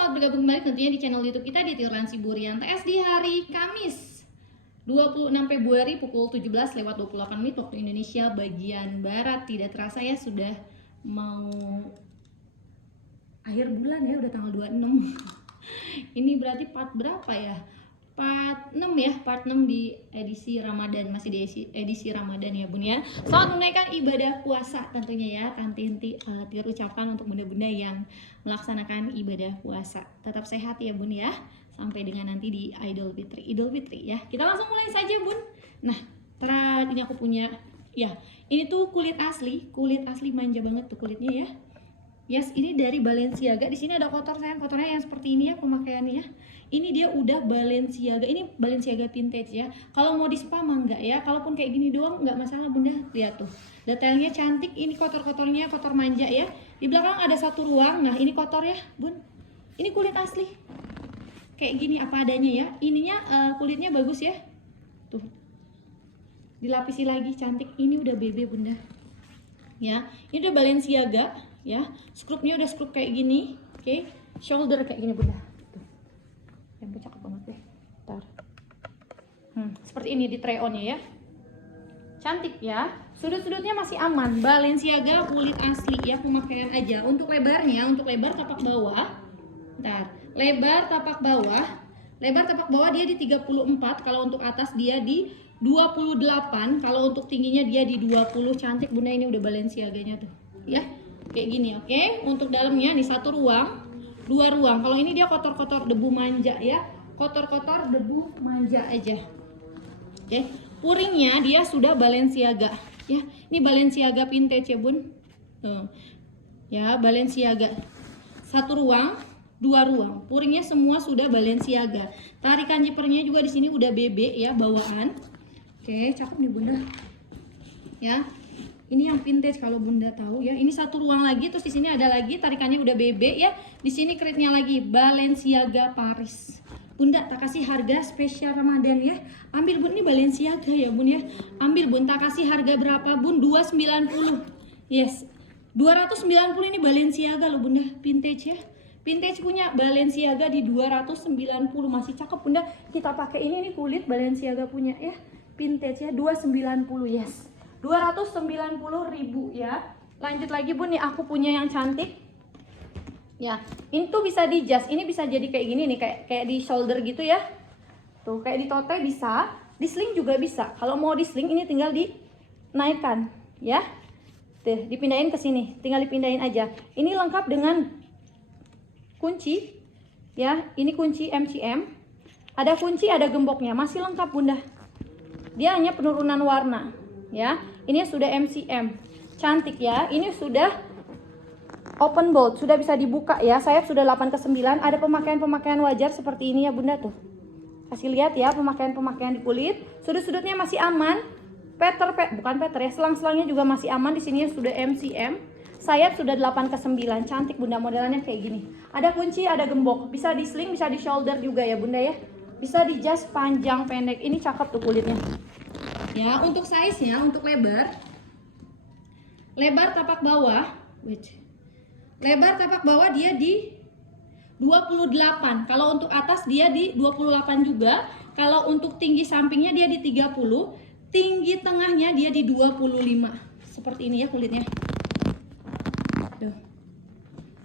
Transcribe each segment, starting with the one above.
selamat bergabung kembali tentunya di channel YouTube kita di Tiruan Siburian TS di hari Kamis 26 Februari pukul 17:28 waktu Indonesia bagian Barat. Tidak terasa ya sudah mau akhir bulan ya, udah tanggal 26. Ini berarti part berapa ya? Part 6 ya, part 6 di edisi Ramadan, masih di edisi Ramadan ya Bun ya. Selamat menunaikan ibadah puasa tentunya ya. Tante Inti ucapkan untuk bunda-bunda yang melaksanakan ibadah puasa. Tetap sehat ya Bun ya. Sampai dengan nanti di Idul Fitri ya. Kita langsung mulai saja Bun. Nah, ini aku punya ya. Ini tuh kulit asli manja banget tuh kulitnya ya. Yes, ini dari Balenciaga. Di sini ada kotornya yang seperti ini ya pemakaiannya ya. Ini dia udah Balenciaga. Ini Balenciaga vintage ya. Kalau mau di spa mah enggak ya. Kalaupun kayak gini doang enggak masalah Bunda. Lihat tuh. Detailnya cantik. Ini kotor-kotornya kotor manja ya. Di belakang ada satu ruang. Nah, ini kotor ya, Bun. Ini kulit asli. Kayak gini apa adanya ya. Ininya kulitnya bagus ya. Tuh. Dilapisi lagi cantik. Ini udah BB Bunda. Ya. Ini udah Balenciaga ya. Skrupnya udah skrup kayak gini. Oke. Shoulder kayak gini Bunda. Yang cakep banget deh. Bentar. Seperti ini di try on-nya ya. Cantik ya. Sudut-sudutnya masih aman. Balenciaga kulit asli ya, pemakaian aja. Untuk lebarnya, untuk lebar tapak bawah. Bentar. Lebar tapak bawah dia di 34. Kalau untuk atas dia di 28. Kalau untuk tingginya dia di 20. Cantik Bunda, ini udah Balenciaganya tuh. Ya. Kayak gini, oke. Untuk dalamnya nih satu ruang, dua ruang. Kalau ini dia kotor-kotor debu manja ya. Kotor-kotor debu manja aja. Oke. Puringnya dia sudah Balenciaga ya. Ini Balenciaga vintage ya, Bun. Ya, Balenciaga. Satu ruang, dua ruang. Puringnya semua sudah Balenciaga. Tarikan jipernya juga di sini udah BB ya, bawaan. Oke, cakep nih, Bunda. Ya. Ini yang vintage kalau Bunda tahu ya. Ini satu ruang lagi, terus di sini ada lagi tarikannya udah BB ya. Di sini kritnya lagi Balenciaga Paris. Bunda tak kasih harga spesial Ramadan ya. Ambil Bun, ini Balenciaga ya Bun ya. Ambil Bun, tak kasih harga berapa Bun? 290. Yes. 290 ini Balenciaga loh Bunda, vintage ya. Vintage punya Balenciaga di 290, masih cakep Bunda. Kita pakai ini nih kulit Balenciaga punya ya. Vintage ya, 290 yes. 290.000 ya. Lanjut lagi Bun, nih aku punya yang cantik. Ya, ini tuh bisa di jas. Ini bisa jadi kayak gini nih, kayak di shoulder gitu ya. Tuh, kayak di tote bisa, di sling juga bisa. Kalau mau di sling ini tinggal dinaikkan ya. Tuh, dipindahin ke sini, tinggal dipindahin aja. Ini lengkap dengan kunci ya. Ini kunci MCM. Ada kunci, ada gemboknya, masih lengkap Bunda. Dia hanya penurunan warna. Ya, ini sudah MCM, cantik ya. Ini sudah open bolt, sudah bisa dibuka ya. Sayap sudah 8/9. Ada pemakaian wajar seperti ini ya Bunda tuh. Kasih lihat ya pemakaian di kulit. Sudut-sudutnya masih aman. Bukan peter ya, selang-selangnya juga masih aman. Di sini sudah MCM. Sayap sudah 8/9. Cantik Bunda, modelannya kayak gini. Ada kunci, ada gembok. Bisa di sling, bisa di shoulder juga ya Bunda ya. Bisa di jas panjang pendek. Ini cakep tuh kulitnya. Ya, untuk size-nya, untuk lebar tapak bawah, lebar tapak bawah dia di 28. Kalau untuk atas dia di 28 juga. Kalau untuk tinggi sampingnya dia di 30, tinggi tengahnya dia di 25. Seperti ini ya kulitnya. Tuh.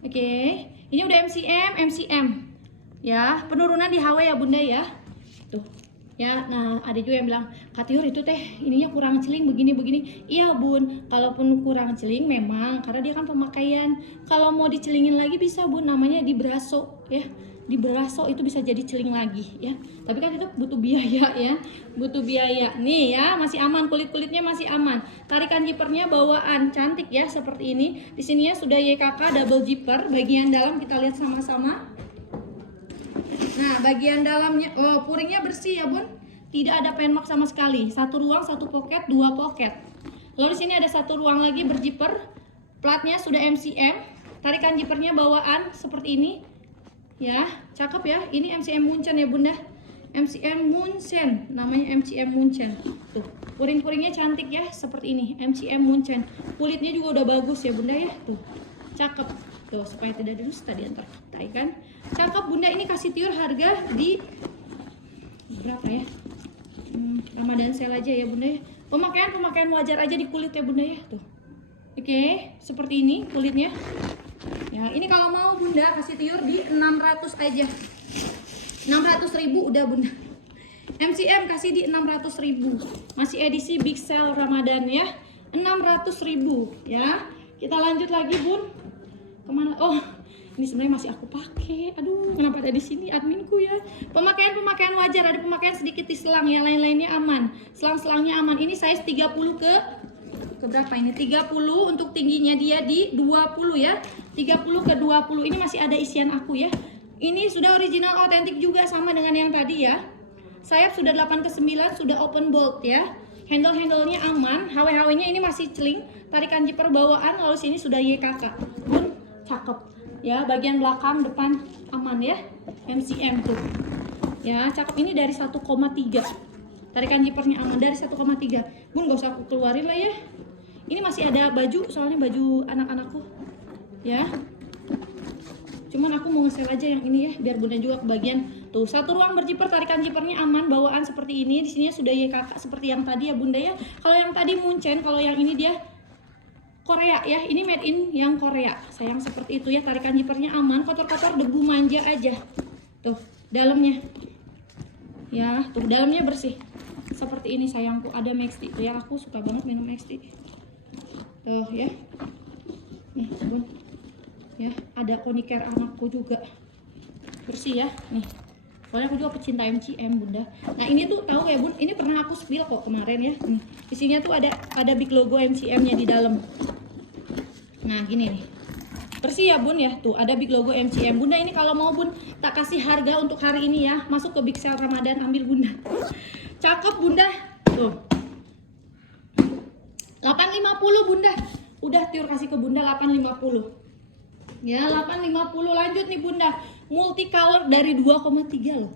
Oke, ini udah MCM. Ya, penurunan di HW ya Bunda ya. Tuh. Ya, nah ada juga yang bilang, Kak Tiur itu teh ininya kurang celing begini. Iya Bun, kalaupun kurang celing memang karena dia kan pemakaian. Kalau mau dicelingin lagi bisa Bun, namanya di braso ya. Di braso itu bisa jadi celing lagi ya. Tapi kan itu butuh biaya ya. Butuh biaya. Nih ya, masih aman, kulit-kulitnya masih aman. Tarikan jipernya bawaan, cantik ya seperti ini. Di sininya sudah YKK double zipper. Bagian dalam kita lihat sama-sama. Nah, bagian dalamnya, puringnya bersih ya Bun. Tidak ada penmark sama sekali. Satu ruang, satu pocket, dua pocket. Lalu di sini ada satu ruang lagi berzipper. Platnya sudah MCM. Tarikan zippernya bawaan seperti ini. Ya, cakep ya. Ini MCM Munchen ya Bunda. MCM Munchen, namanya MCM Munchen. Tuh, puring-puringnya cantik ya, seperti ini. MCM Munchen. Kulitnya juga udah bagus ya Bunda ya. Tuh, cakep. tuh, supaya tidak dusta di antar kita ya kan. Cakep bunda, ini kasih tiur harga di berapa ya? Ramadan sale aja ya bunda ya. Pemakaian wajar aja di kulit ya bunda ya tuh. Oke, seperti ini kulitnya. Ya, ini kalau mau bunda kasih tiur di 600 aja. 600.000 udah bunda. MCM kasih di 600.000. Masih edisi big sale Ramadan ya. 600.000 ya. Kita lanjut lagi bun. Kemana? Oh, ini sebenarnya masih aku pakai. Aduh, kenapa ada di sini adminku ya? Pemakaian wajar, ada pemakaian sedikit di selang, yang lain-lainnya aman. Selang-selangnya aman. Ini size 30 ke berapa ini? 30 untuk tingginya dia di 20 ya. 30 ke 20. Ini masih ada isian aku ya. Ini sudah original otentik juga sama dengan yang tadi ya. Sayap sudah 8 ke 9, sudah open bolt ya. Handle-handlenya aman, HW-HW-nya ini masih celing, tarikan zipper bawaan, lalu sini sudah YKK. Bun, cakep. Ya, bagian belakang, depan aman ya. MCM tuh. Ya, cakep, ini dari 1,3. Tarikan zippernya aman dari 1,3. Bun, gak usah aku keluarin lah ya. Ini masih ada baju, soalnya baju anak-anakku. Ya. Cuman aku mau nge-sell aja yang ini ya, biar bunda juga kebagian. Tuh, satu ruang berjiper, tarikan jipernya aman, bawaan seperti ini. Di sini sudah YKK seperti yang tadi ya bunda ya. Kalau yang tadi Munchen, kalau yang ini dia Korea ya. Ini made in yang Korea. Sayang seperti itu ya, tarikan jipernya aman, kotor-kotor debu manja aja. Tuh, dalamnya. Ya, tuh dalamnya bersih. Seperti ini sayangku, ada Max Tea. Tuh ya, aku suka banget minum Max Tea. Tuh ya. Nih, bun. Ya, ada Konicare anakku juga. Bersih ya, nih. Soalnya aku juga pecinta MCM bunda. Nah ini tuh tahu ya bun, ini pernah aku spill kok kemarin ya. Nih, isinya tuh ada big logo MCM-nya di dalam. Nah gini nih, bersih ya bun ya. Tuh ada big logo MCM. Bunda ini kalau mau bun, tak kasih harga untuk hari ini ya. Masuk ke big sale Ramadan, ambil bunda. Cakep bunda. Tuh 850 bunda. Udah tiur kasih ke bunda 850. Ya 850, lanjut nih bunda. Multicolor dari 2,3 loh.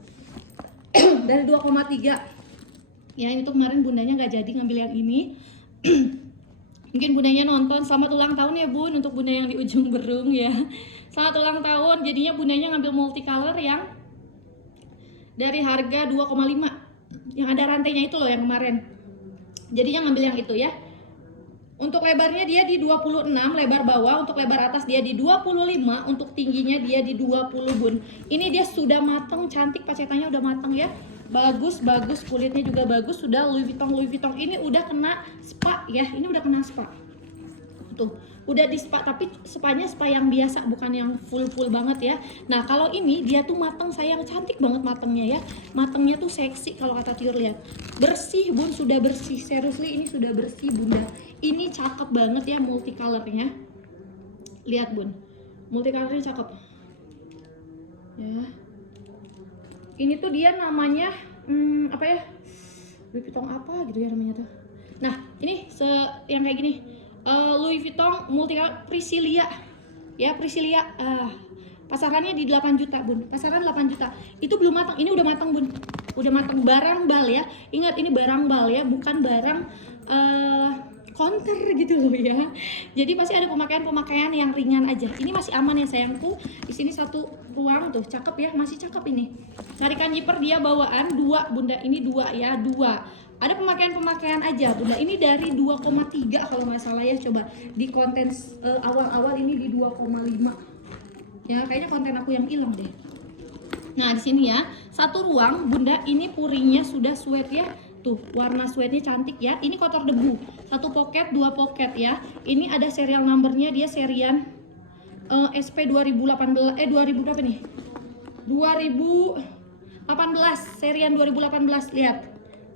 Dari 2,3. Ya ini tuh kemarin bundanya nggak jadi ngambil yang ini. Mungkin bundanya nonton. Selamat ulang tahun ya bun, untuk bunda yang di ujung berung ya. Selamat ulang tahun. Jadinya bundanya ngambil multicolor yang dari harga 2,5. Yang ada rantainya itu loh yang kemarin. Jadinya ngambil yang itu ya. Untuk lebarnya dia di 26 lebar bawah, untuk lebar atas dia di 25, untuk tingginya dia di 20 bun. Ini dia sudah mateng, cantik, pacetannya udah mateng ya. Bagus, kulitnya juga bagus, sudah Louis Vuitton. Ini udah kena spa ya, ini udah kena spa. Tuh, udah di spa, tapi spanya spa yang biasa, bukan yang full banget ya. Nah kalau ini dia tuh mateng sayang, cantik banget matengnya ya. Matengnya tuh seksi kalau kata tiur, lihat. Bersih bun, sudah bersih, seriously ini sudah bersih bunda. Ini cakep banget ya multicolornya. Lihat bun, multicolornya cakep. Ya. Ini tuh dia namanya apa ya? Louis Vuitton apa gitu ya namanya tuh. Nah, ini yang kayak gini. Louis Vuitton multicolor Priscilla. Ya, Priscilla. Pasarannya di 8 juta, bun. Pasaran 8 juta. Itu belum matang, ini udah matang, bun. Udah matang, barang bal ya. Ingat ini barang bal ya, bukan barang counter gitu loh ya. Jadi pasti ada pemakaian yang ringan aja. Ini masih aman ya sayangku. Di sini satu ruang tuh, cakep ya, masih cakep ini. Tarikan zipper dia bawaan 2 bunda, ini 2 ya, 2. Ada pemakaian aja bunda. Ini dari 2,3 kalau nggak salah ya. Coba di konten awal-awal ini di 2,5. Ya kayaknya konten aku yang hilang deh. Nah di sini ya, satu ruang bunda, ini puringnya sudah sweat ya. Tuh warna sweatnya cantik ya. Ini kotor debu. 1 pocket, 2 pocket ya. Ini ada serial numbernya, dia serian SP 2018 2000 berapa nih? 2018, serian 2018. Lihat.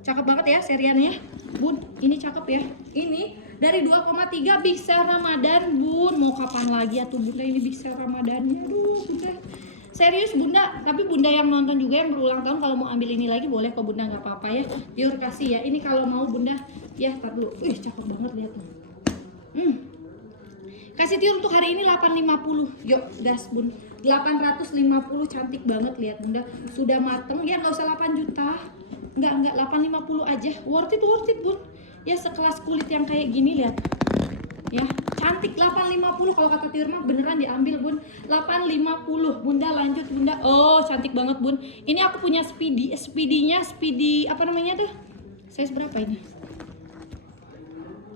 Cakep banget ya seriannya. Bun, ini cakep ya. Ini dari 2,3 big sale Ramadan, bun. Mau kapan lagi ya tuh bunda ini big sale Ramadannya? Aduh, bunda. Serius bunda, tapi bunda yang nonton juga yang berulang tahun kalau mau ambil ini lagi boleh kok bunda, nggak apa-apa ya. Tiur kasih ya. Ini kalau mau bunda ya, tar dulu. Cakep banget lihat tuh. Kasih tiur untuk hari ini 850. Yuk, gas bun. 850 cantik banget lihat bunda. Sudah mateng ya, nggak usah 8 juta. Enggak 850 aja. Worth it bun. Ya sekelas kulit yang kayak gini lihat. ya. Cantik 850 kalau kata Tirma, beneran diambil bun. 850 bunda, lanjut bunda. Oh cantik banget bun. Ini aku punya speedy apa namanya tuh, size berapa ini?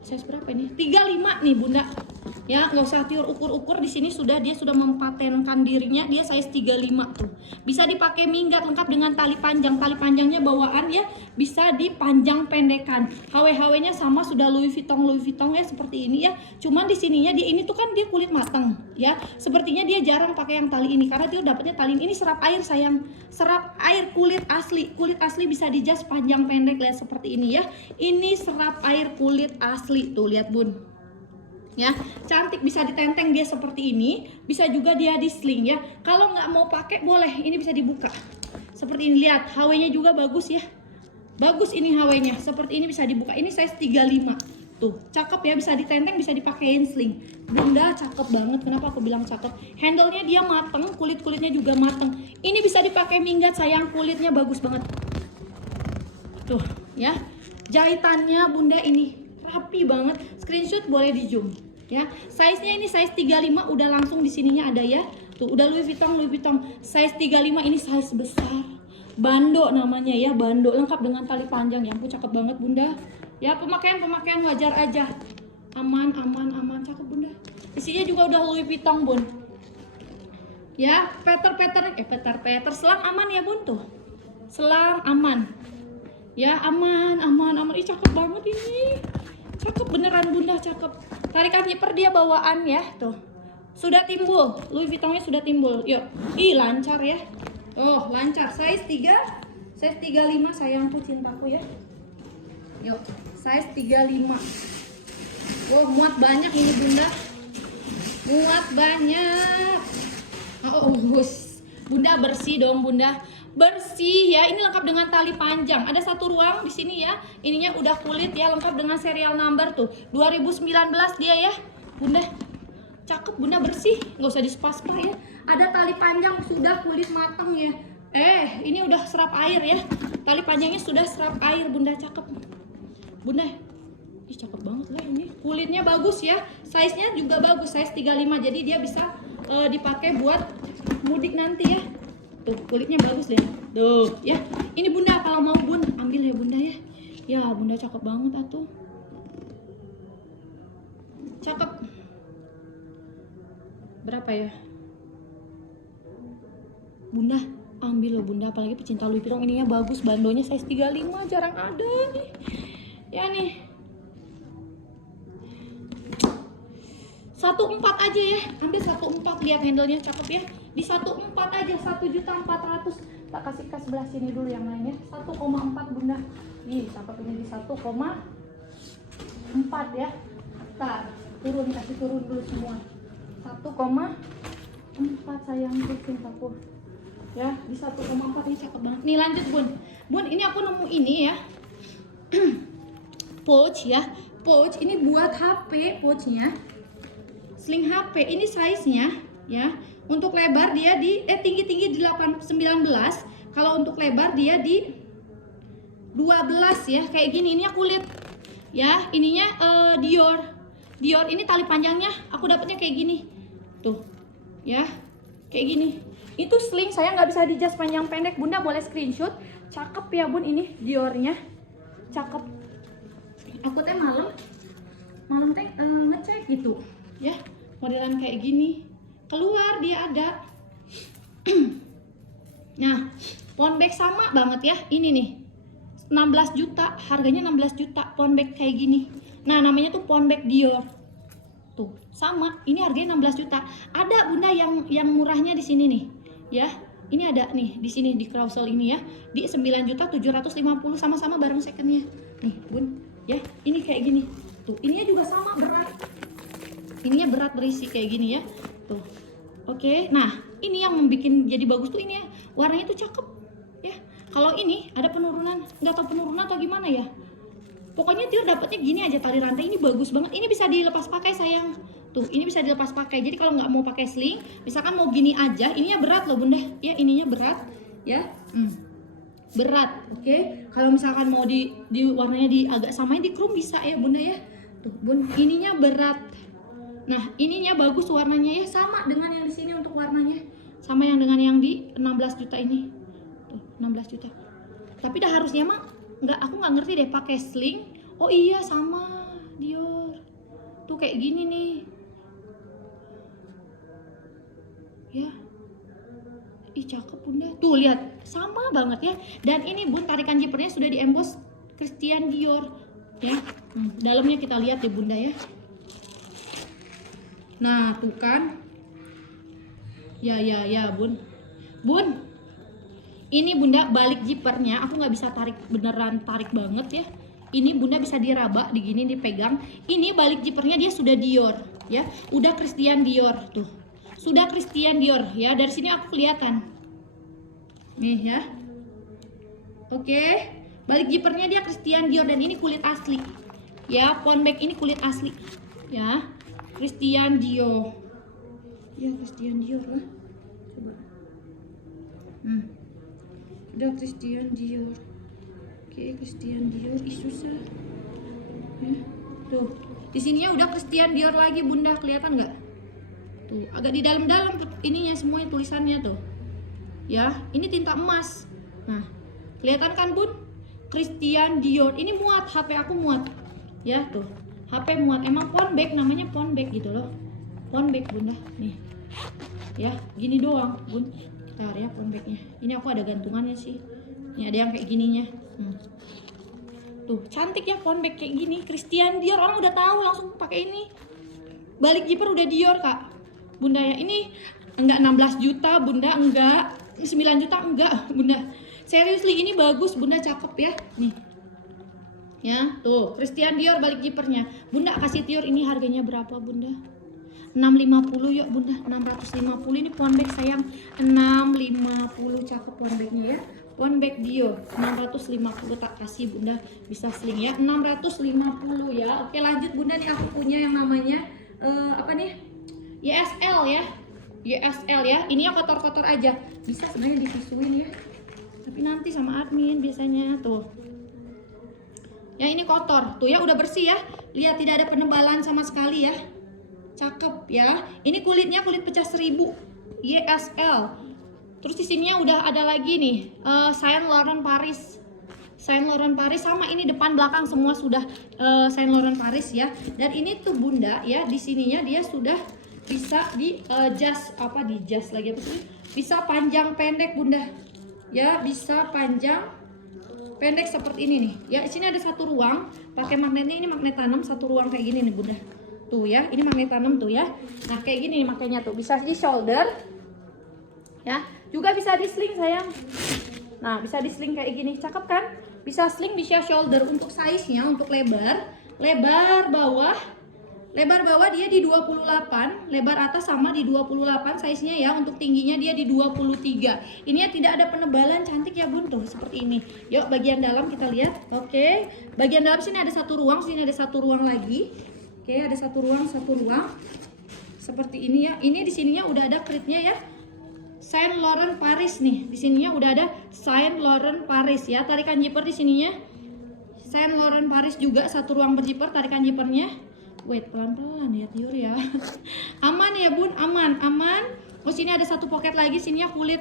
Size berapa ini? 35 nih bunda. Ya nggak usah tiur ukur-ukur, di sini dia sudah mempatenkan dirinya, dia size 35 tuh. Bisa dipakai minggat lengkap dengan tali panjangnya bawaan ya, bisa dipanjang pendekan. HW-HW-nya sama, sudah Louis Vuitton ya seperti ini ya. Cuman di sininya dia ini tuh kan dia kulit matang ya. Sepertinya dia jarang pakai yang tali ini karena dia dapatnya tali ini serap air sayang. Serap air kulit asli. Kulit asli bisa dijas panjang pendek, lihat seperti ini ya. Ini serap air kulit asli tuh, lihat bun. Ya, cantik, bisa ditenteng dia seperti ini, bisa juga dia di sling ya. Kalau nggak mau pakai boleh, ini bisa dibuka seperti ini, lihat HW-nya juga bagus ya, bagus ini HW-nya seperti ini, bisa dibuka. Ini size 35 tuh, cakep ya, bisa ditenteng, bisa dipakein sling. Bunda cakep banget. Kenapa aku bilang cakep? Handle-nya dia mateng, kulitnya juga mateng. Ini bisa dipakai minggat sayang, kulitnya bagus banget tuh ya. Jahitannya bunda ini rapi banget, screenshot boleh di zoom ya. Size-nya ini size 35, udah langsung di sininya ada ya. Tuh udah Louis Vuitton. Size 35 ini size besar. Bando namanya ya, bando lengkap dengan tali panjang. Ya ampun cakep banget bunda. Ya pemakaian wajar aja. Aman, cakep bunda. Isinya juga udah Louis Vuitton bun. Ya, Peter selang aman ya bun tuh. Selang aman. Ya aman. Ih cakep banget ini. Cakep beneran bunda, cakep. Tarikan zipper dia bawaan ya, tuh. Sudah timbul, Louis Vuittonnya sudah timbul. Yuk, ih lancar ya. Oh, lancar. Size 35 sayangku, cintaku ya. Yuk, size 35. Wow, muat banyak ini bunda. Muat banyak. Oh, bunda bersih dong bunda. Bersih ya, ini lengkap dengan tali panjang. Ada satu ruang di sini ya. Ininya udah kulit ya, lengkap dengan serial number tuh. 2019 dia ya. Bunda cakep bunda, bersih, nggak usah dispa-spa ya. Ada tali panjang, sudah kulit matang ya. Ini udah serap air ya. Tali panjangnya sudah serap air bunda, cakep. Bunda, ih cakep banget lah ini. Kulitnya bagus ya. Size-nya juga bagus, size 35. Jadi dia bisa dipakai buat mudik nanti ya. Tuh kulitnya bagus deh. Tuh ya. Ini bunda kalau mau bun ambil ya bunda ya. Ya bunda cakep banget atuh. Cakep. Berapa ya? Bunda ambil loh bunda, apalagi pecinta Louis Vuitton, ininya bagus, bandonya size 35, jarang ada nih. Ya nih. 14 aja ya. Ambil 14, lihat handle-nya cakep ya. Di 14 aja, 1.400.000. Tak kasih ke sebelah sini dulu yang lainnya. 1,4 bunda. Nih, cakep ini di 1,4 ya. Ntar kasih turun dulu semua. 1,4 sayangku, cintaku. Ya, di 1,4 ini cakep banget. Nih lanjut bun. Bun, ini aku nemu ini ya. Pouch ya. Pouch ini buat HP, pouchnya. Sling HP, ini size-nya ya. Untuk lebar dia di tinggi-tinggi di 19. Kalau untuk lebar dia di 12 ya. Kayak gini, ini kulit. Ya, ininya Dior. Dior ini tali panjangnya aku dapatnya kayak gini. Tuh. Ya. Kayak gini. Itu sling, saya nggak bisa dijas panjang pendek. Bunda boleh screenshot. Cakep ya bun, ini Diornya. Cakep. Aku teh malam teh ngecek gitu. Ya, modelan kayak gini. Keluar dia ada. Nah, phone bag sama banget ya. Ini nih 16 juta, harganya 16 juta phone bag kayak gini. Nah, namanya tuh phone bag Dior. Tuh, sama. Ini harganya 16 juta. Ada bunda yang murahnya di sini nih. Ya, ini ada nih di sini di Crossell ini ya. Di 9.750 sama-sama barang secondnya. Nih, bun. Ya, ini kayak gini. Tuh, ininya juga sama berat. Ininya berat berisi kayak gini ya. Tuh. Oke. Nah, ini yang membuat jadi bagus tuh ini ya. Warnanya tuh cakep. Ya. Kalau ini ada penurunan, nggak tahu penurunan atau gimana ya. Pokoknya Tiur dapetnya gini aja, tali rantai ini bagus banget. Ini bisa dilepas pakai sayang. Tuh, ini bisa dilepas pakai. Jadi kalau nggak mau pakai sling, misalkan mau gini aja, ininya berat loh bunda. Ya, ininya berat. Ya. Berat, oke. Kalau misalkan mau di warnanya di agak samain di krum bisa ya bunda ya. Tuh bun, ininya berat. Nah, ininya bagus warnanya ya, sama dengan yang di sini untuk warnanya. Sama yang dengan yang di 16 juta ini. Tuh, 16 juta. Tapi dah harusnya mah aku nggak ngerti deh pakai sling. Oh iya sama Dior. Tuh kayak gini nih. Ya. Ih cakep bunda. Tuh lihat, sama banget ya. Dan ini bun tarikan zippernya sudah diembos Christian Dior ya. Dalamnya kita lihat deh bunda ya. Nah tuh kan. Ya bun. Ini bunda balik zippernya. Aku nggak bisa tarik beneran tarik banget ya. Ini bunda bisa diraba, digini dipegang. Ini balik zippernya dia sudah Dior ya. Udah Christian Dior tuh. Sudah Christian Dior ya, dari sini aku kelihatan nih ya. Oke, balik zippernya dia Christian Dior dan ini kulit asli ya. Phone bag ini kulit asli ya, Christian Dior ya, Christian Dior lah. Coba udah Christian Dior. Oke, Christian Dior. Ih susah ya. Tuh di sininya udah Christian Dior lagi bunda, kelihatan nggak? Tuh, agak di dalam-dalam ininya semuanya tulisannya tuh. Ya, ini tinta emas. Nah, kelihatan kan, Bun? Christian Dior. Ini muat, HP aku muat. Ya, tuh. HP muat. Emang phone bag namanya phone bag gitu loh. Phone bag, Bunda. Nih. Ya, gini doang, Bun. Bentar ya phone bagnya. Ini aku ada gantungannya sih. Ini ada yang kayak gininya. Tuh, cantik ya phone bag kayak gini. Christian Dior, orang udah tahu langsung pakai ini. Balik zipper udah Dior, Kak. Bunda ya, ini enggak 16 juta bunda, enggak 9 juta enggak bunda. Seriously ini bagus bunda, cakep ya. Nih ya, tuh Christian Dior balik zippernya. Bunda kasih Dior ini harganya berapa bunda? 650 yuk bunda, 650. Ini phone bag sayang, 650. Cakep phone bagnya ya. Phone bag Dior 650 tak kasih bunda, bisa sling ya, 650 ya. Oke lanjut bunda, nih aku punya yang namanya apa nih, YSL ya, YSL ya. Ini yang kotor-kotor aja, bisa sebenarnya divisuin ya, tapi nanti sama admin biasanya tuh. Ya ini kotor, tuh ya udah bersih ya. Lihat tidak ada penebalan sama sekali ya, cakep ya. Ini kulitnya kulit pecah 1000 YSL. Terus di sininya udah ada lagi nih Saint Laurent Paris. Saint Laurent Paris sama ini depan belakang semua sudah Saint Laurent Paris ya. Dan ini tuh bunda ya, di sininya dia sudah bisa di jas apa di jas lagi apa sih? Bisa panjang pendek bunda. Ya, bisa panjang pendek seperti ini nih. Ya, di sini ada satu ruang, pakai magnetnya, ini magnet tanam satu ruang kayak gini nih bunda. Tuh ya, ini magnet tanam tuh ya. Nah, kayak gini nih makanya tuh bisa di shoulder. Ya, juga bisa di sling sayang. Nah, bisa di sling kayak gini, cakep kan? Bisa sling, bisa shoulder. Untuk size-nya, untuk lebar bawah dia di 28, lebar atas sama di 28 size-nya ya. Untuk tingginya dia di 23. Ini ya tidak ada penebalan, cantik ya bun tuh seperti ini. Yuk bagian dalam kita lihat. Oke, bagian dalam sini ada satu ruang, sini ada satu ruang lagi. Oke, ada satu ruang seperti ini ya. Ini di sininya udah ada kritnya ya, Saint Laurent Paris nih. Di sininya udah ada Saint Laurent Paris ya. Tarikan zipper di sininya Saint Laurent Paris juga, satu ruang berzipper, tarikan zippernya. Wait, pelan-pelan ya Tiur ya. Aman ya bun, aman. Oh sini ada satu pocket lagi, sininya kulit.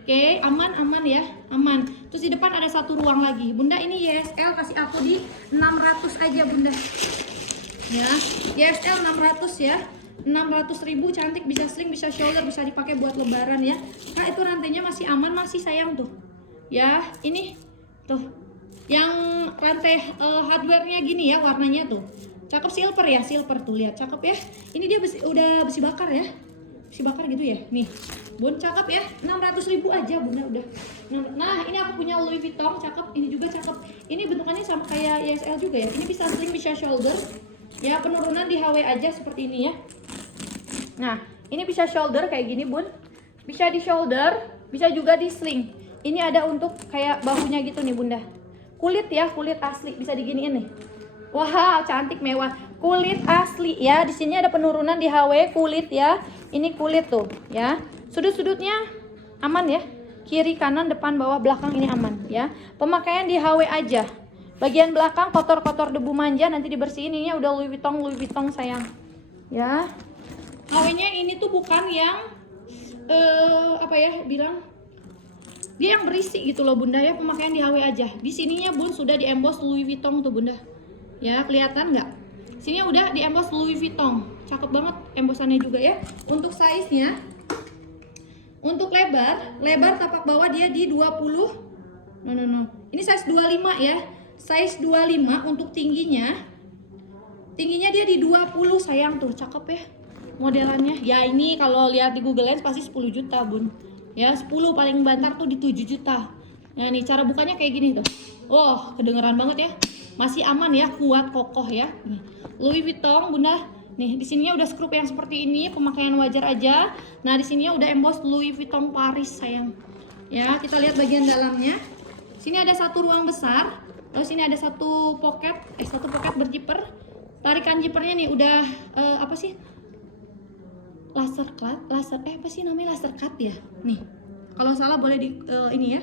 Oke, aman ya, aman. Terus di depan ada satu ruang lagi. Bunda ini YSL kasih aku di 600 aja bunda. Ya, YSL 600 ya. 600.000, cantik, bisa sling, bisa shoulder, bisa dipakai buat lebaran ya. Nah itu rantainya masih aman, masih sayang tuh. Ya, ini tuh yang rantai hardware-nya gini ya, warnanya tuh. Cakep, silver ya, silver tuh, lihat cakep ya. Ini dia udah besi bakar ya, besi bakar gitu ya. Nih bun, cakep ya, 600.000 aja bunda udah. Nah ini aku punya Louis Vuitton, cakep, ini juga cakep. Ini bentukannya sama kayak YSL juga ya. Ini bisa sling, bisa shoulder ya, penurunan di HW aja seperti ini ya. Nah ini bisa shoulder kayak gini bun, bisa di shoulder, bisa juga di sling. Ini ada untuk kayak bahunya gitu nih bunda. Kulit ya, kulit asli, bisa diginiin nih. Wah, cantik, mewah. Kulit asli ya. Di sini ada penurunan di HW kulit ya. Ini kulit tuh ya. Sudut-sudutnya aman ya. Kiri, kanan, depan, bawah, belakang ini aman ya. Pemakaian di HW aja. Bagian belakang kotor-kotor debu manja nanti dibersihin. Ini udah Louis Vuitton sayang. Ya. HW-nya ini tuh bukan yang apa ya bilang, dia yang berisi gitu loh bunda ya, pemakaian di HW aja. Di sininya bun sudah di emboss Louis Vuitton tuh bunda. Ya kelihatan nggak? Sininya udah di emboss Louis Vuitton. Cakep banget embossannya juga ya. Untuk size-nya, untuk lebar tapak bawah dia di 20. No. Ini size 25 ya. Size 25 untuk tingginya dia di 20 sayang tuh, cakep ya modelannya. Ya ini kalau lihat di Google Lens pasti 10 juta bun. Ya 10 paling bantar tuh di 7 juta. Nah nih cara bukanya kayak gini tuh. Oh kedengeran banget ya. Masih aman ya, kuat kokoh ya. Nih, Louis Vuitton bunda. Nih di sininya udah skrup yang seperti ini, pemakaian wajar aja. Nah di sininya udah emboss Louis Vuitton Paris sayang. Ya kita lihat bagian dalamnya. Sini ada satu ruang besar. Lalu sini ada satu pocket berjiper. Tarikan jipernya nih udah apa sih? Laser cut ya. Nih. Kalau salah boleh di ini ya.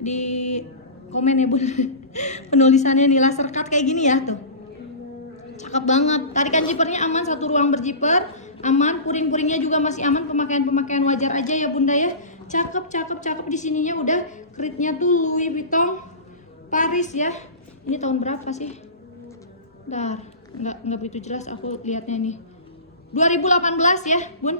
Di komen ya, Bun. Penulisannya nih laser cut kayak gini ya tuh. Cakep banget. Tarikan jipernya aman, satu ruang berjiper, aman, puring-puringnya juga masih aman, pemakaian wajar aja ya, Bunda ya. Cakep. Di sininya udah kritnya tuh Louis Vuitton Paris ya. Ini tahun berapa sih? Bentar, nggak begitu jelas aku lihatnya nih. 2018 ya, Bun.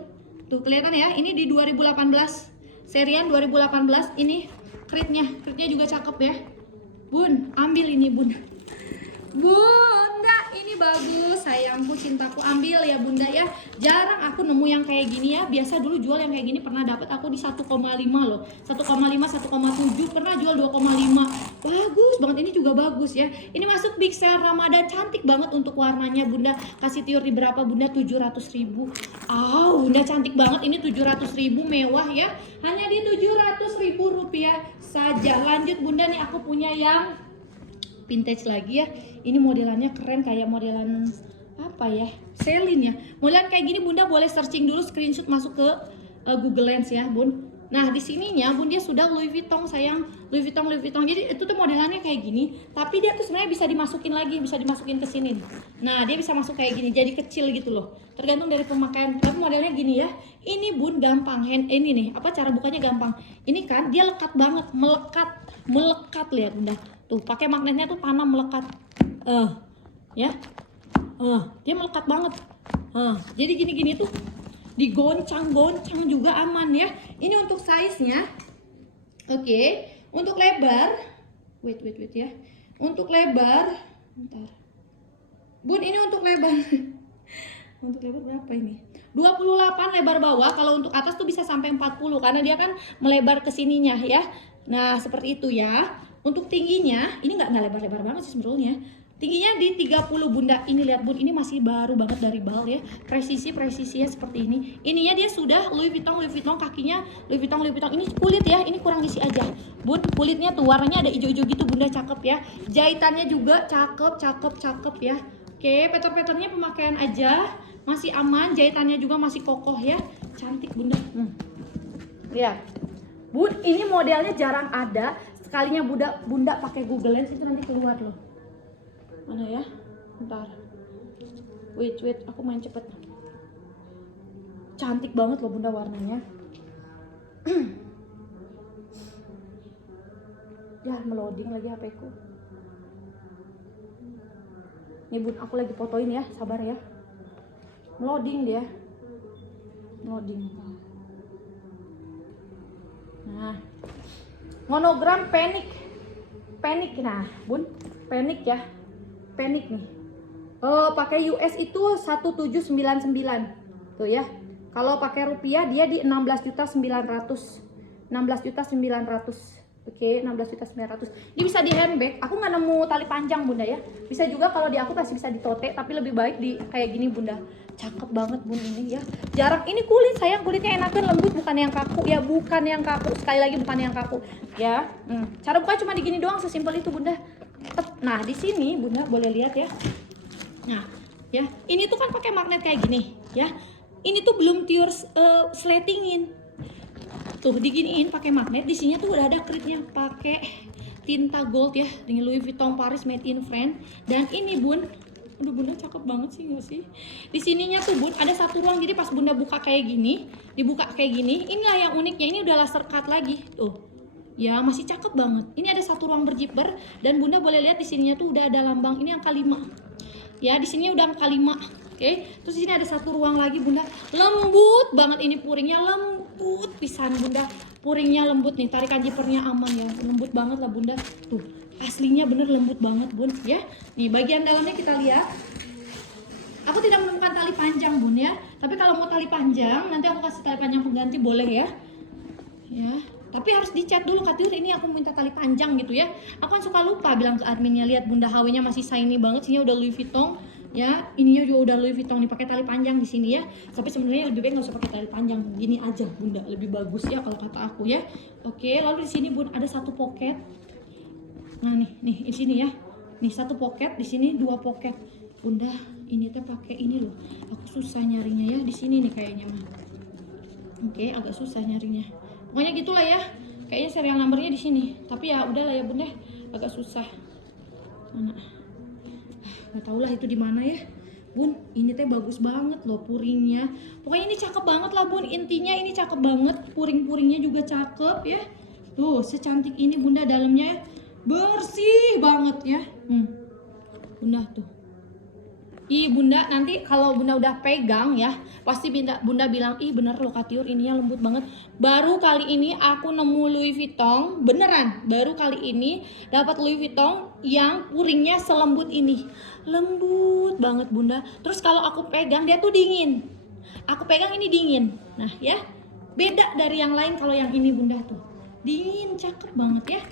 Tuh kelihatan ya, ini di 2018. Serian 2018 ini kritnya juga cakep ya. Bun, ambil ini, Bun. Bunda, ini bagus, sayangku, cintaku, ambil ya Bunda ya. Jarang aku nemu yang kayak gini ya. Biasa dulu jual yang kayak gini pernah dapat aku di 1,5 loh. 1,5, 1,7, pernah jual 2,5. Bagus banget, ini juga bagus ya. Ini masuk big sale Ramadan, cantik banget untuk warnanya Bunda. Kasih tiur di berapa Bunda? 700.000. Bunda cantik banget, ini 700.000, mewah ya. Hanya di 700.000 rupiah saja. Lanjut Bunda nih, aku punya yang vintage lagi ya. Ini modelannya keren, kayak modelan apa ya, Celine ya. Modelan kayak gini Bunda boleh searching dulu, screenshot masuk ke Google Lens ya Bun. Nah di sininya Bun dia sudah Louis Vuitton sayang, Louis Vuitton. Jadi itu tuh modelannya kayak gini, tapi dia tuh sebenarnya bisa dimasukin lagi, bisa dimasukin ke sini. Nah dia bisa masuk kayak gini, jadi kecil gitu loh. Tergantung dari pemakaian. Tapi modelnya gini ya. Ini Bun gampang, ini nih apa cara bukanya gampang. Ini kan dia lekat banget, melekat lihat Bunda. Tuh pakai magnetnya tuh tanam melekat. Ya. Dia melekat banget. Jadi gini-gini tuh digoncang-goncang juga aman ya. Ini untuk size-nya. Oke. Untuk lebar, wait ya. Untuk lebar, bentar. Bun, ini untuk lebar. Untuk lebar berapa ini? 28 lebar bawah. Kalau untuk atas tuh bisa sampai 40 karena dia kan melebar ke sininya ya. Nah, seperti itu ya. Untuk tingginya, ini nggak lebar-lebar banget sih sebetulnya. Tingginya di 30 Bunda. Ini lihat Bun, ini masih baru banget dari bal ya. Presisinya seperti ini. Ininya dia sudah Louis Vuitton, kakinya Louis Vuitton. Ini kulit ya, ini kurang isi aja. Bun, kulitnya tuh warnanya ada hijau-hijau gitu Bunda, cakep ya. Jahitannya juga cakep ya. Oke, pattern-patternnya pemakaian aja. Masih aman, jahitannya juga masih kokoh ya. Cantik Bunda. Lihat. Bun, ini modelnya jarang ada. Sekalinya Bunda pakai Google Lens itu nanti keluar loh. Mana ya? Bentar. Wait, aku main cepet. Cantik banget loh Bunda warnanya. Ya, meloading lagi HP-ku. Nih Bun, aku lagi fotoin ya, sabar ya. Meloading dia. Meloading. Nah. Monogram Panic. Nah, Bun, Panic ya. Panic nih. Pakai US itu 1799. Tuh ya. Kalau pakai rupiah dia di 16.900. 16.900. Oke, 16.900. Ini bisa di handbag. Aku nggak nemu tali panjang Bunda ya. Bisa juga kalau di aku pasti bisa di tote, tapi lebih baik di kayak gini Bunda. Cakep banget Bun ini ya. Jarang ini kulit sayang, kulitnya enakan, lembut, bukan yang kaku ya, bukan yang kaku. Sekali lagi bukan yang kaku ya. Cara buka cuma digini doang, sesimpel itu Bunda. Nah di sini Bunda boleh lihat ya. Nah ya, ini tuh kan pakai magnet kayak gini ya. Ini tuh belum pure slatingin. Tuh diginiin pakai magnet. Di sini tuh udah ada kritnya, pakai tinta gold ya, dengan Louis Vuitton Paris made in France. Dan ini Bun, Aduh bunda cakep banget sih nggak sih? Di sininya tuh bun ada satu ruang, jadi pas bunda buka kayak gini, dibuka kayak gini, inilah yang uniknya, ini udah laser cut lagi tuh. Ya masih cakep banget. Ini ada satu ruang berzipper dan bunda boleh lihat di sininya tuh udah ada lambang, ini angka 5. Ya di sini udah angka 5. Oke, terus di sini ada satu ruang lagi bunda, lembut banget ini puringnya, lembut pisan bunda, puringnya lembut nih, tarikan zippernya aman ya, lembut banget lah bunda. Tuh aslinya bener lembut banget bun ya. Nih bagian dalamnya kita lihat. Aku tidak menemukan tali panjang bun ya, tapi kalau mau tali panjang nanti aku kasih tali panjang pengganti boleh ya. Ya, tapi harus dicat dulu Kak Tiur, ini aku minta tali panjang gitu ya. Aku kan suka lupa bilang ke adminnya, lihat bunda HW-nya masih shiny banget, sini udah Louis Vuitton ya, ininya juga udah Louis Vuitton nih, pakai tali panjang di sini ya. Tapi sebenarnya lebih baik nggak usah pakai tali panjang, gini aja bunda, lebih bagus ya kalau kata aku ya. Oke, lalu di sini bun ada satu pocket. Nah nih di sini ya, nih satu pocket, di sini 2 pocket. Bunda ini teh pakai ini loh, aku susah nyarinya ya, di sini nih kayaknya mah. Oke, agak susah nyarinya. Pokoknya gitulah ya. Kayaknya serial numbernya di sini. Tapi ya udahlah ya bunda, agak susah. Mana? Nggak tahu lah itu di mana ya. Bun, ini teh bagus banget loh puringnya. Pokoknya ini cakep banget lah bun. Intinya ini cakep banget. Puring-puringnya juga cakep ya. Tuh, secantik ini bunda, dalamnya bersih banget ya. Bunda tuh. Ih bunda, nanti kalau bunda udah pegang ya, pasti bunda bilang, ih bener loh Kak Tiur, ininya lembut banget. Baru kali ini aku nemu Louis Vuitton, beneran, baru kali ini dapat Louis Vuitton yang puringnya selembut ini. Lembut banget bunda. Terus kalau aku pegang dia tuh dingin. Aku pegang ini dingin. Nah ya, beda dari yang lain. Kalau yang ini bunda tuh dingin, cakep banget ya.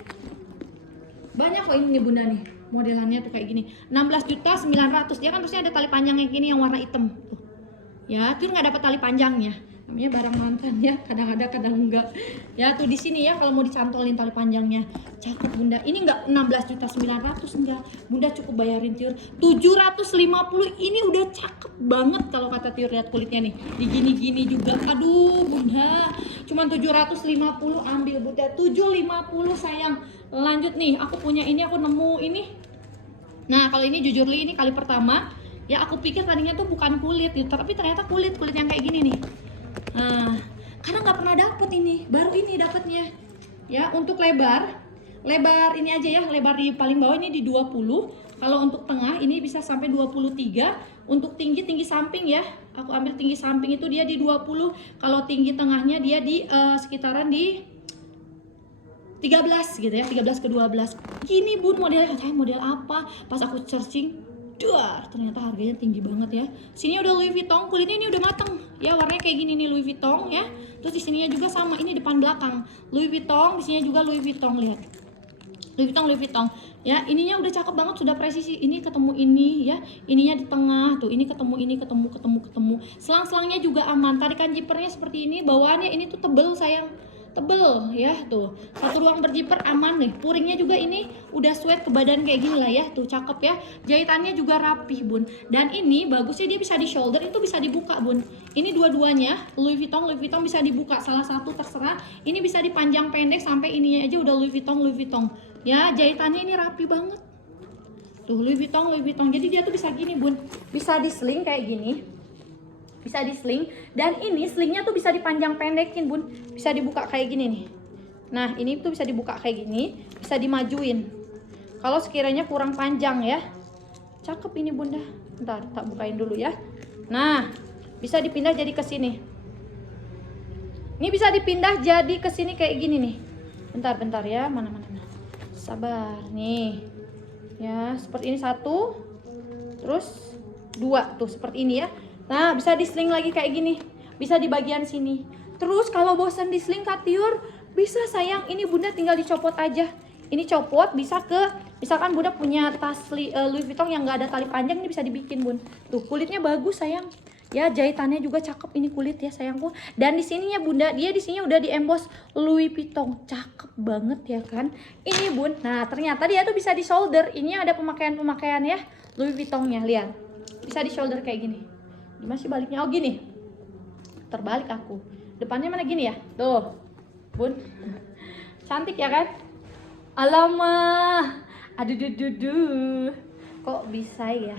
Banyak kok ini nih bunda nih, modelannya tuh kayak gini, 16.900.000. Dia kan terusnya ada tali panjang yang gini yang warna hitam tuh. Ya, tuh nggak dapat tali panjangnya. Namanya barang mantan ya, kadang ada kadang enggak. Ya tuh di sini ya kalau mau dicantolin tali panjangnya. Cakep bunda. Ini enggak 16.900.000 enggak. Bunda cukup bayarin Tiur 750. Ini udah cakep banget kalau kata Tiur, lihat kulitnya nih. Digini-gini juga. Aduh bunda, cuman 750 ambil bunda. 750 sayang. Lanjut nih, aku punya ini, aku nemu ini. Nah kalau ini jujur li ini kali pertama ya, aku pikir tadinya tuh bukan kulit gitu, tapi ternyata kulit yang kayak gini nih. Nah karena nggak pernah dapet ini, baru ini dapetnya ya. Untuk lebar ini aja ya, lebar di paling bawah ini di 20. Kalau untuk tengah ini bisa sampai 23. Untuk tinggi samping ya, aku ambil tinggi samping itu dia di 20. Kalau tinggi tengahnya dia di sekitaran di 13 gitu ya, 13 ke 12. Gini bun modelnya, katanya model apa? Pas aku searching, ternyata harganya tinggi banget ya. Sini udah Louis Vuitton, kulitnya ini udah mateng ya, warnanya kayak gini nih Louis Vuitton ya. Terus di sininya juga sama, ini depan belakang Louis Vuitton, di sininya juga Louis Vuitton, lihat. Louis Vuitton ya, ininya udah cakep banget, sudah presisi. Ini ketemu ini ya, ininya di tengah tuh, ini ketemu ini, ketemu. Selang-selangnya juga aman, tarikan zippernya seperti ini, bawaannya ini tuh tebel sayang, tebel ya. Tuh satu ruang berzipper aman nih, puringnya juga ini udah sweat ke badan kayak gini lah ya, tuh cakep ya. Jahitannya juga rapih bun, dan ini bagusnya dia bisa di shoulder, itu bisa dibuka bun. Ini dua-duanya Louis Vuitton bisa dibuka, salah satu terserah. Ini bisa dipanjang pendek sampai ininya aja udah Louis Vuitton ya. Jahitannya ini rapi banget tuh, Louis Vuitton. Jadi dia tuh bisa gini bun, bisa di sling kayak gini, bisa di sling, dan ini slingnya tuh bisa dipanjang pendekin bun, bisa dibuka kayak gini nih. Nah ini tuh bisa dibuka kayak gini, bisa dimajuin kalau sekiranya kurang panjang ya. Cakep ini bunda, ntar tak bukain dulu ya. Nah bisa dipindah jadi ke sini, ini bisa dipindah jadi ke sini kayak gini nih. Bentar ya, mana sabar nih ya, seperti ini satu, terus dua tuh seperti ini ya. Nah bisa di sling lagi kayak gini, bisa di bagian sini. Terus kalau bosan di sling Kak Tiur, bisa sayang, ini bunda tinggal dicopot aja. Ini copot bisa ke, misalkan bunda punya tas Louis Vuitton yang nggak ada tali panjang, ini bisa dibikin bun. Tuh kulitnya bagus sayang ya, jahitannya juga cakep ini kulit ya sayangku. Dan di sininya bunda, dia di sini udah di emboss Louis Vuitton, cakep banget ya kan ini bun. Nah ternyata dia tuh bisa di shoulder, ini ada pemakaian ya Louis Vuittonnya, lihat bisa di shoulder kayak gini. Gimana sih baliknya? Oh gini, terbalik aku, depannya mana gini ya, tuh bun, cantik ya kan. Alamak, aduh kok bisa ya,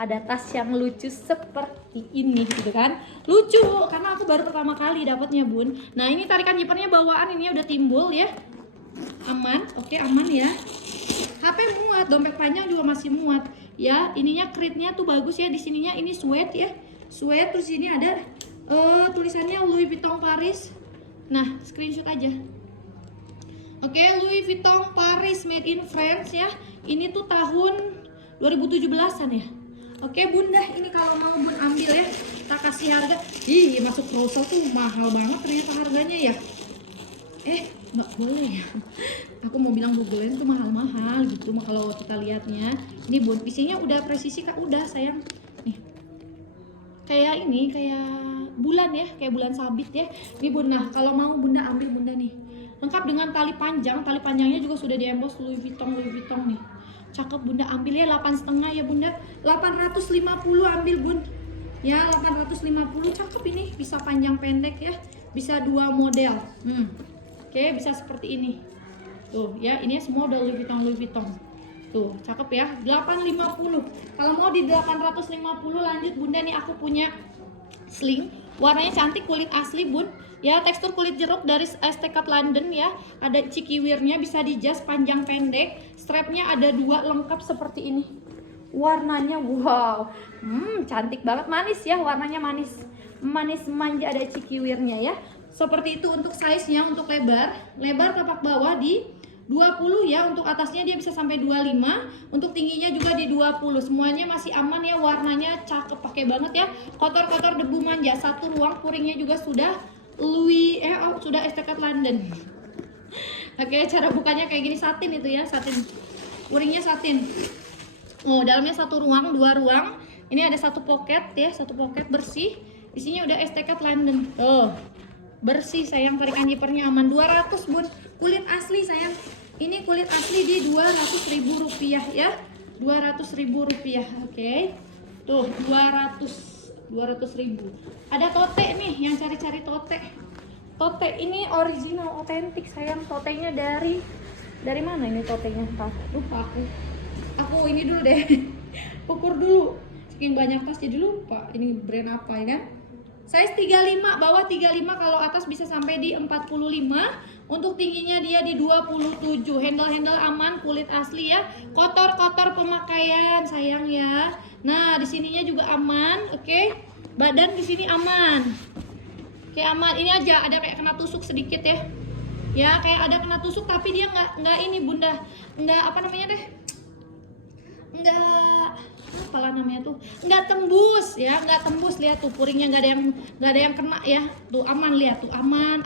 ada tas yang lucu seperti ini gitu kan. Lucu karena aku baru pertama kali dapatnya bun. Nah ini tarikan zippernya bawaan ini udah timbul ya. Aman, oke aman ya. HP muat, dompet panjang juga masih muat ya. Ininya kritnya tuh bagus ya, di sininya ini sweat ya, sweat. Terus ini ada tulisannya Louis Vuitton Paris. Nah screenshot aja. Oke, Louis Vuitton Paris made in France ya. Ini tuh tahun 2017-an ya. Oke bunda, ini kalau mau bun ambil ya, kita kasih harga. Ih, masuk Rosa tuh mahal banget ternyata harganya ya. Nggak boleh ya. Aku mau bilang Google tuh mahal-mahal gitu. Kalau kita lihatnya, ini bun, isinya udah presisi kak, udah sayang. Nih, kayak ini, kayak bulan ya, kayak bulan sabit ya. Ini bun, nah kalau mau bunda ambil bunda nih. Lengkap dengan tali panjang, tali panjangnya juga sudah diembos Louis Vuitton nih. Cakep bunda, ambil ya 8,5 ya bunda. 850 ambil bun. Ya 850 cakep ini, bisa panjang pendek ya. Bisa dua model. Oke, bisa seperti ini. Tuh ya, ini semua udah Louis Vuitton. Tuh, cakep ya. 850. Kalau mau di 850 lanjut bunda nih aku punya sling. Warnanya cantik, kulit asli bun. Ya, tekstur kulit jeruk dari ST Cut London ya. Ada cikiwirnya, bisa di jas panjang pendek. Strapnya ada 2 lengkap seperti ini. Warnanya wow, cantik banget, manis ya, warnanya manis. Manis manja, ada cikiwirnya ya. Seperti itu untuk size-nya. Untuk lebar tapak bawah di 20 ya. Untuk atasnya dia bisa sampai 25. Untuk tingginya juga di 20. Semuanya masih aman ya, warnanya cakep, pakai banget ya. Kotor-kotor debu manja. Satu ruang, puringnya juga sudah sudah ST Cut London. Oke, cara bukanya kayak gini, satin itu ya, satin. Puringnya satin. Oh, dalamnya satu ruang, 2 ruang. Ini ada satu pocket ya, satu pocket bersih. Isinya udah ST Cut London. Tuh. Bersih sayang, tarikan zippernya aman. 200 bun, kulit asli sayang. Ini kulit asli di 200.000 rupiah ya. 200.000 rupiah. Oke. Tuh 200.000. Ada tote nih, yang cari-cari tote. Tote ini original, otentik sayang. Totenya dari mana ini totenya? Lupa aku ini dulu deh. Ukur dulu. Saking banyak tas jadi lupa ini brand apa ya kan. Size 35, bawah 35, kalau atas bisa sampai di 45. Untuk tingginya dia di 27. Handle-handle aman, kulit asli ya. Kotor-kotor pemakaian sayang ya. Nah, di sininya juga aman, oke. Badan di sini aman. Oke, aman. Ini aja ada kayak kena tusuk sedikit ya. Ya, kayak ada kena tusuk tapi dia nggak ini bunda. Nggak apa namanya deh. Apalah namanya tuh, nggak tembus ya, nggak tembus. Lihat tuh puringnya nggak ada yang kena ya. Tuh aman, lihat tuh aman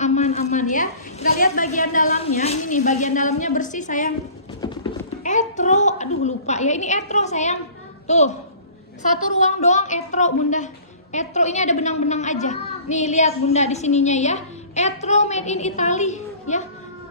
ya. Kita lihat bagian dalamnya. Ini nih bagian dalamnya bersih sayang. Etro, aduh lupa ya, ini etro sayang. Tuh satu ruang doang etro bunda. Etro ini ada benang-benang aja. Nih lihat bunda di sininya ya. Etro made in Italy ya.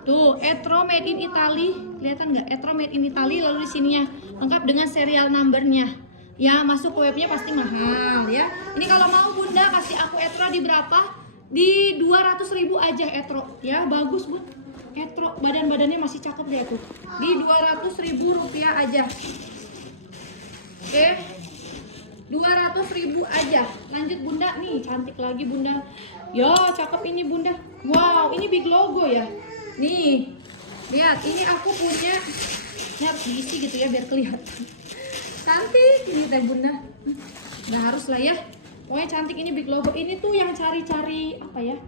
Tuh, Etro made in Italy, kelihatan nggak? Etro made in Italy, lalu di sininya lengkap dengan serial numbernya. Ya, masuk ke webnya pasti mahal ya. Ini kalau mau bunda kasih aku Etro di berapa? Di 200.000 aja Etro. Ya, bagus bun. Etro, badannya masih cakep lihat tuh. Di 200.000 rupiah aja. Oke. 200.000 aja. Lanjut bunda, nih cantik lagi bunda. Ya, cakep ini bunda. Wow, ini big logo ya. Nih, lihat, ini aku punya. Ini harus diisi gitu ya biar kelihatan. Cantik ini teh bunda. Nggak harus lah ya. Pokoknya cantik, ini big logo. Ini tuh yang cari-cari apa ya?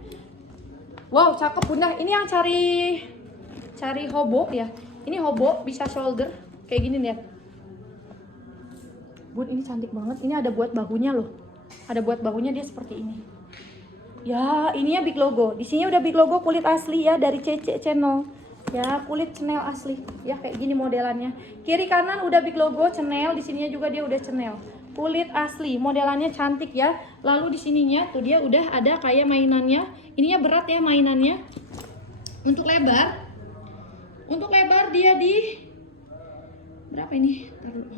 Wow, cakep bunda. Ini yang cari hobo ya. Ini hobo bisa shoulder kayak gini lihat. Bun, ini cantik banget. Ini ada buat bahunya loh. Ada buat bahunya, dia seperti ini. Ya, ininya big logo. Di sini udah big logo kulit asli ya dari CC Channel. Ya, kulit Chanel asli. Ya, kayak gini modelannya. Kiri kanan udah big logo Chanel, di sininya juga dia udah Chanel. Kulit asli, modelannya cantik ya. Lalu di sininya tuh dia udah ada kayak mainannya. Ininya berat ya mainannya. Untuk lebar dia di berapa ini?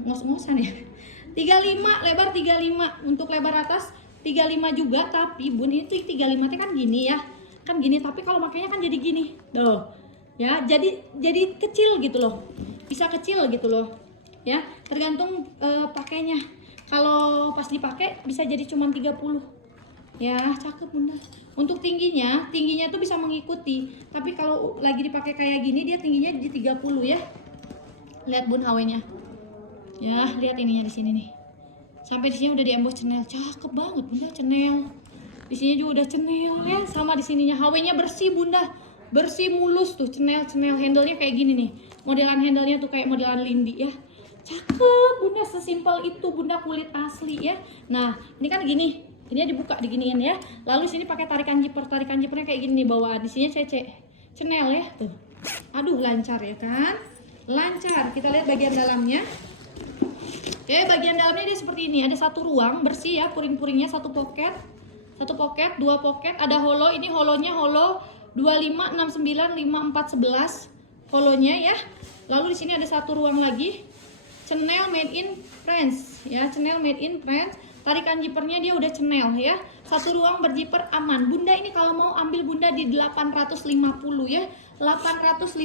Ngos-ngosan ya. 35, lebar 35. Untuk lebar atas 35 juga, tapi bun itu 35 kan gini ya. Kan gini, tapi kalau makanya kan jadi gini. Tuh. Ya, jadi kecil gitu loh. Bisa kecil gitu loh. Ya, tergantung pakainya. kalau pas dipakai bisa jadi cuma 30. Ya, cakep bunda. Untuk tingginya tuh bisa mengikuti. Tapi kalau lagi dipakai kayak gini dia tingginya di 30 ya. Lihat bun hawenya. Ya, lihat ininya di sini nih. Sampai di sini udah diembos Chanel. Cakep banget bunda, Chanel. Di sini juga udah Chanel ya. Sama di sininya hawenya bersih bunda. Bersih mulus tuh Chanel. Handle-nya kayak gini nih. Modelan handle-nya tuh kayak modelan Lindy ya. Cakep bunda, sesimpel itu bunda, kulit asli ya. Nah, ini kan gini. Ini dibuka diginiin ya. Lalu sini pakai tarikan zipernya kayak gini nih bawaan. Di sini CC Chanel ya tuh. Aduh lancar ya kan? Lancar. Kita lihat bagian dalamnya. Oke, bagian dalamnya dia seperti ini. Ada satu ruang bersih ya, puring-puringnya satu pocket, dua pocket. Ada holo. Ini holonya holo 25, 69, 54, 11. Holonya ya. Lalu di sini ada satu ruang lagi. Chanel made in France ya. Chanel made in France. Tarikan zipernya dia udah Chanel ya. Satu ruang berziper aman. Bunda ini kalau mau ambil bunda di 850 ya. 850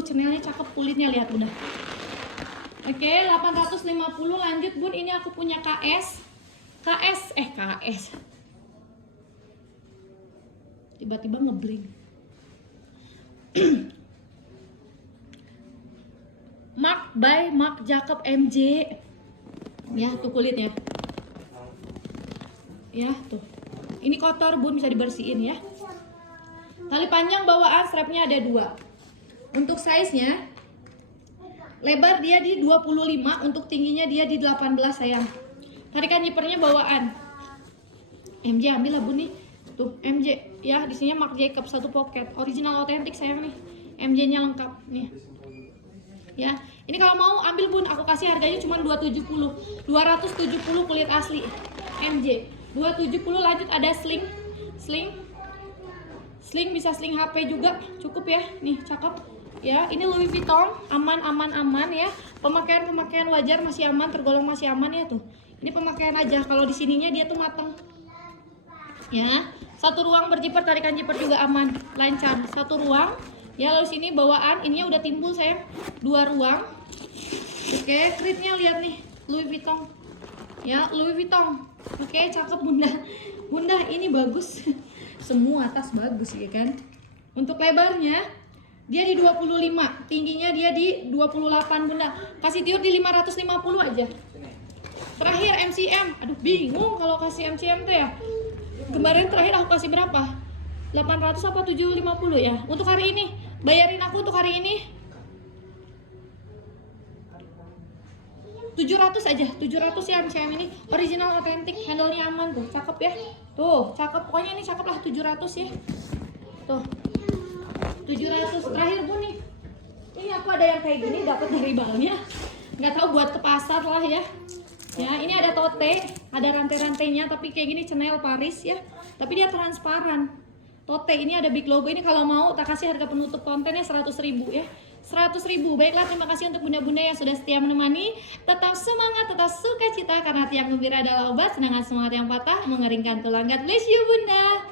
Chanelnya cakep, kulitnya lihat bunda. Oke, 850 lanjut bun. Ini aku punya KS. Tiba-tiba ngeblank. Mark by Marc Jacob MJ. Ya, tuh kulitnya. Ya tuh, ini kotor bun, bisa dibersihin ya. Tali panjang bawaan strapnya ada 2. Untuk size nya lebar dia di 25, untuk tingginya dia di 18 sayang. Tarikan zipernya bawaan. MJ ambil lah bun nih. Tuh MJ ya, di sini Marc Jacob satu pocket, original otentik sayang nih. MJ nya lengkap nih. Ya, ini kalau mau ambil bun, aku kasih harganya cuma 270 kulit asli MJ. 270. Lanjut ada sling bisa sling HP juga, cukup ya. Nih cakep ya. Ini Louis Vuitton, aman ya. Pemakaian wajar, masih aman, tergolong masih aman ya tuh. Ini pemakaian aja, kalau di sininya dia tuh mateng ya. Satu ruang berziper, tarikan ziper juga aman, lancar. Satu ruang ya. Lalu sini bawaan ininya udah timbul sayang, 2 ruang. Oke, kritnya lihat nih, Louis Vuitton ya, Louis Vuitton. Oke, cakep bunda. Bunda ini bagus. Semua tas bagus ya kan. Untuk lebarnya dia di 25, tingginya dia di 28 bunda. Kasih tiur di 550 aja. Terakhir MCM. Aduh bingung kalau kasih MCM tuh ya. Kemarin terakhir aku kasih berapa? 800 apa 750 ya. Untuk hari ini bayarin aku untuk hari ini 700 aja, 700 ya MCM ini. Original otentik, handle-nya aman tuh, cakep ya. Tuh, cakep, pokoknya ini cakep lah, 700 ya. Tuh, 700. Terakhir bu nih, ini aku ada yang kayak gini, dapat dari balnya. Nggak tahu buat ke pasar lah ya. Ya, ini ada tote, ada rantai-rantainya, tapi kayak gini Chanel Paris ya. Tapi dia transparan. Tote ini ada big logo, ini kalau mau tak kasih harga penutup kontennya 100.000 ya. 100.000. Baiklah, terima kasih untuk bunda-bunda yang sudah setia menemani. Tetap semangat, tetap sukacita, karena hati yang gembira adalah obat, sedangkan semangat yang patah mengeringkan tulang. God bless you bunda.